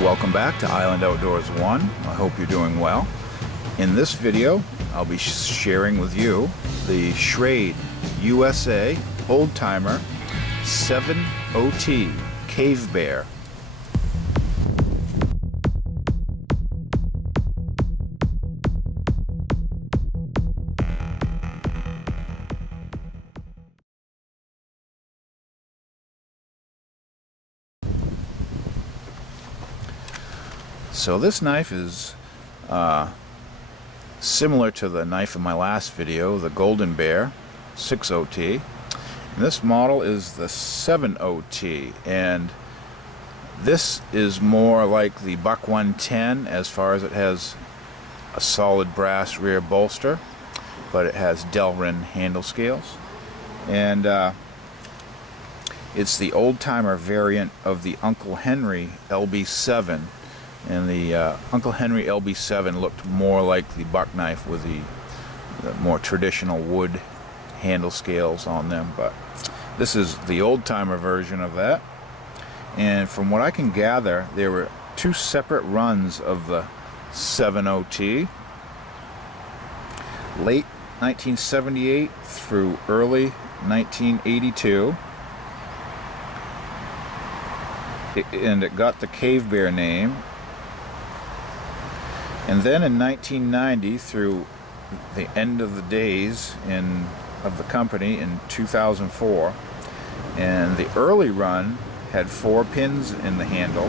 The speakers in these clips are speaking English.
Welcome back to Island Outdoors 1. I hope you're doing well. In this video, I'll be sharing with you the Schrade U.S.A. Old Timer 7OT Cave Bear. So this knife is similar to the knife in my last video, the Golden Bear 6OT. And this model is the 7OT, and this is more like the Buck 110 as far as it has a solid brass rear bolster, but it has Delrin handle scales. And it's the old timer variant of the Uncle Henry LB7. And the Uncle Henry LB7 looked more like the buck knife with the more traditional wood handle scales on them, but this is the old timer version of that. And from what I can gather, there were two separate runs of the 7OT, late 1978 through early 1982. And it got the Cave Bear name. And then in 1990 through the end of the days of the company in 2004, and the early run had 4 pins in the handle.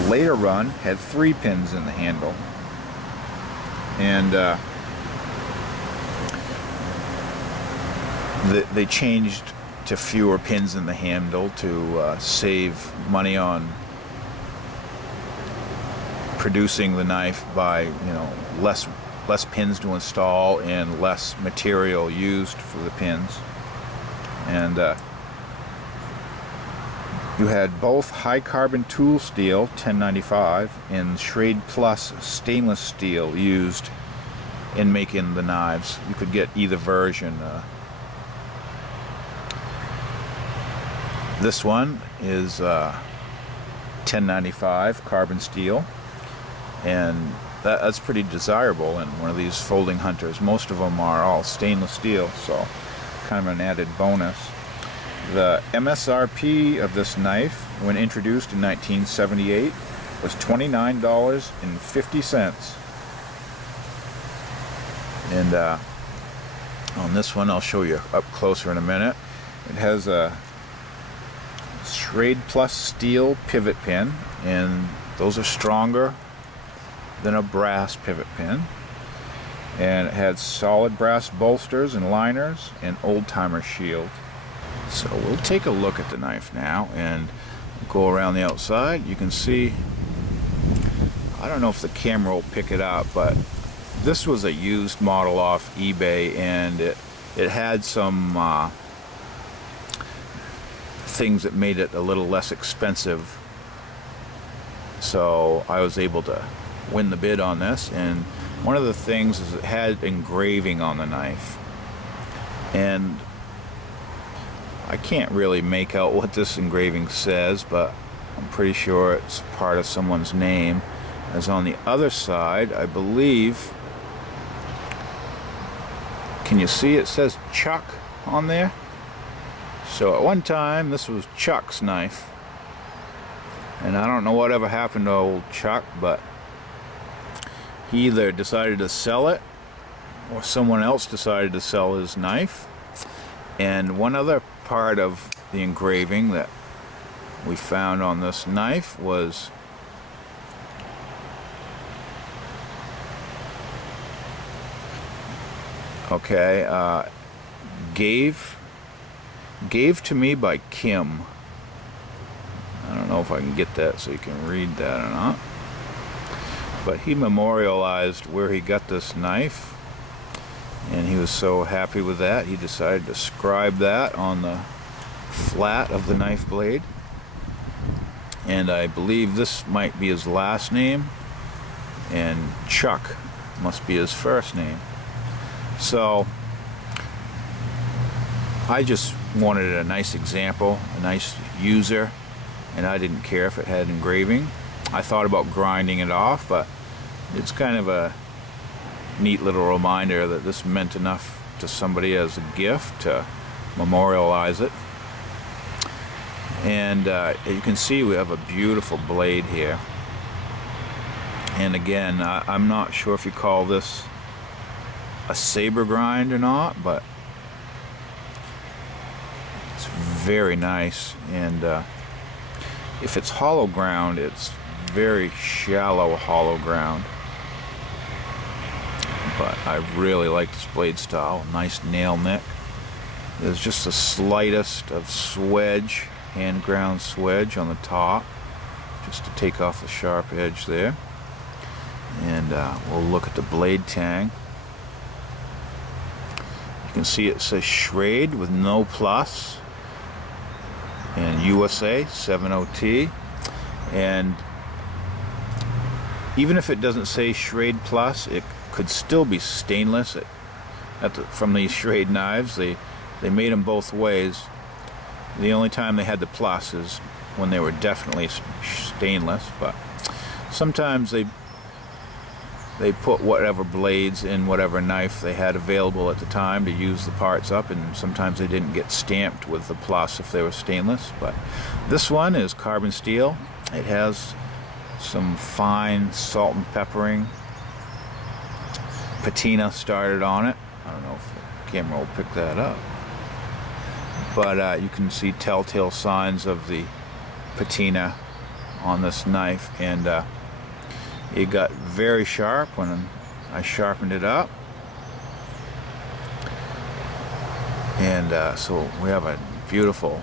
The later run had 3 pins in the handle. And they changed to fewer pins in the handle to save money on producing the knife by, less pins to install and less material used for the pins. And you had both high carbon tool steel 1095 and Schrade Plus stainless steel used in making the knives. You could get either version. This one is 1095 carbon steel, and that's pretty desirable in one of these folding hunters. Most of them are all stainless steel, so kind of an added bonus. The MSRP of this knife, when introduced in 1978, was $29.50. And on this one, I'll show you up closer in a minute. It has a Schrade Plus steel pivot pin, and those are stronger than a brass pivot pin. And it had solid brass bolsters and liners and old timer shield. So we'll take a look at the knife now and go around the outside. You can see, I don't know if the camera will pick it up, but this was a used model off eBay, and it had some things that made it a little less expensive. So I was able to win the bid on this, and one of the things is it had engraving on the knife, and I can't really make out what this engraving says, but I'm pretty sure it's part of someone's name. As on the other side, I believe, can you see it says Chuck on there? So at one time this was Chuck's knife, and I don't know whatever happened to old Chuck, but he either decided to sell it or someone else decided to sell his knife. And one other part of the engraving that we found on this knife was gave to me by Kim. I don't know if I can get that so you can read that or not, but he memorialized where he got this knife, and he was so happy with that he decided to scribe that on the flat of the knife blade. And I believe this might be his last name, and Chuck must be his first name. So I just wanted a nice example, a nice user, and I didn't care if it had engraving. I thought about grinding it off, but it's kind of a neat little reminder that this meant enough to somebody as a gift to memorialize it. And you can see we have a beautiful blade here. And again, I'm not sure if you call this a saber grind or not, but it's very nice. And if it's hollow ground, it's very shallow hollow ground. But I really like this blade style. Nice nail nick. There's just the slightest of swedge, hand ground swedge on the top, just to take off the sharp edge there. And we'll look at the blade tang. You can see it says Schrade with no plus, and USA 70T. And even if it doesn't say Schrade plus, it could still be stainless. From these Schrade knives, they made them both ways. The only time they had the plus is when they were definitely stainless, but sometimes they put whatever blades in whatever knife they had available at the time to use the parts up, and sometimes they didn't get stamped with the plus if they were stainless. But this one is carbon steel. It has some fine salt and peppering patina started on it. I don't know if the camera will pick that up, but you can see telltale signs of the patina on this knife, and it got very sharp when I sharpened it up. And so we have a beautiful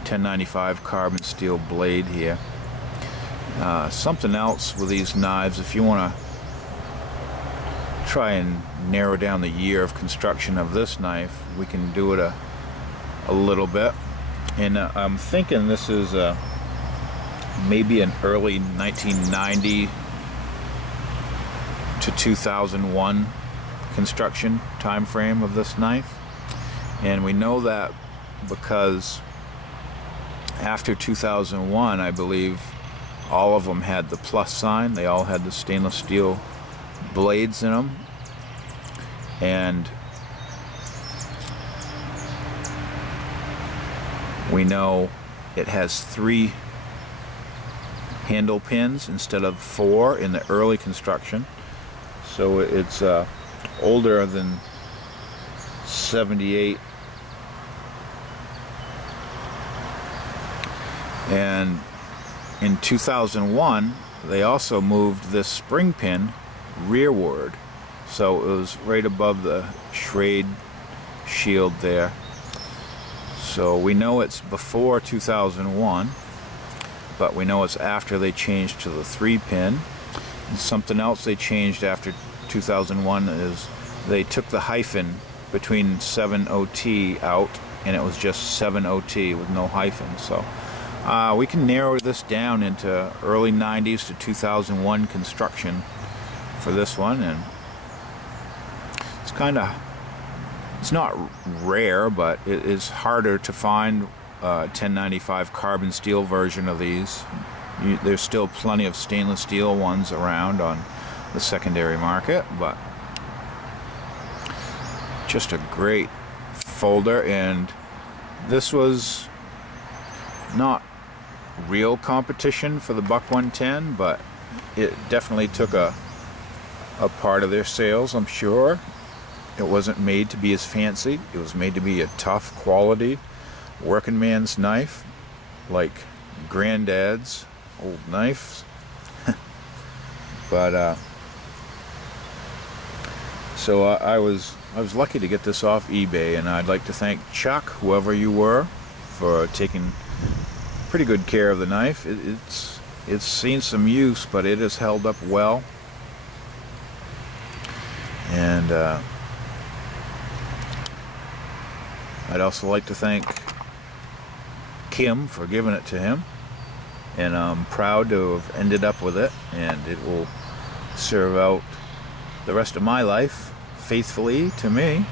1095 carbon steel blade here. Something else with these knives, if you want to try and narrow down the year of construction of this knife, we can do it a little bit. And I'm thinking this is maybe an early 1990 to 2001 construction time frame of this knife. And we know that because after 2001, I believe all of them had the plus sign. They all had the stainless steel blades in them. And we know it has 3 handle pins instead of 4 in the early construction. So it's older than 78. And in 2001, they also moved this spring pin rearward. So it was right above the Schrade shield there. So we know it's before 2001, but we know it's after they changed to the 3 pin. And something else they changed after 2001 is they took the hyphen between 70T out, and it was just 70T with no hyphen. So we can narrow this down into early 90s to 2001 construction for this one. And it's not rare, but it is harder to find 1095 carbon steel version of these. There's still plenty of stainless steel ones around on the secondary market, but just a great folder. And this was not real competition for the Buck 110, but it definitely took a part of their sales, I'm sure. It wasn't made to be as fancy. It was made to be a tough quality working man's knife, like Granddad's old knives. But so I was lucky to get this off eBay, and I'd like to thank Chuck, whoever you were, for taking pretty good care of the knife. It's seen some use, but it has held up well. And I'd also like to thank Kim for giving it to him, and I'm proud to have ended up with it, and it will serve out the rest of my life faithfully to me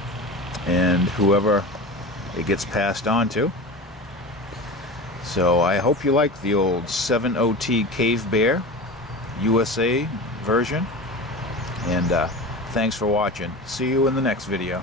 and whoever it gets passed on to. So I hope you like the old 7OT Cave Bear USA version. And thanks for watching. See you in the next video.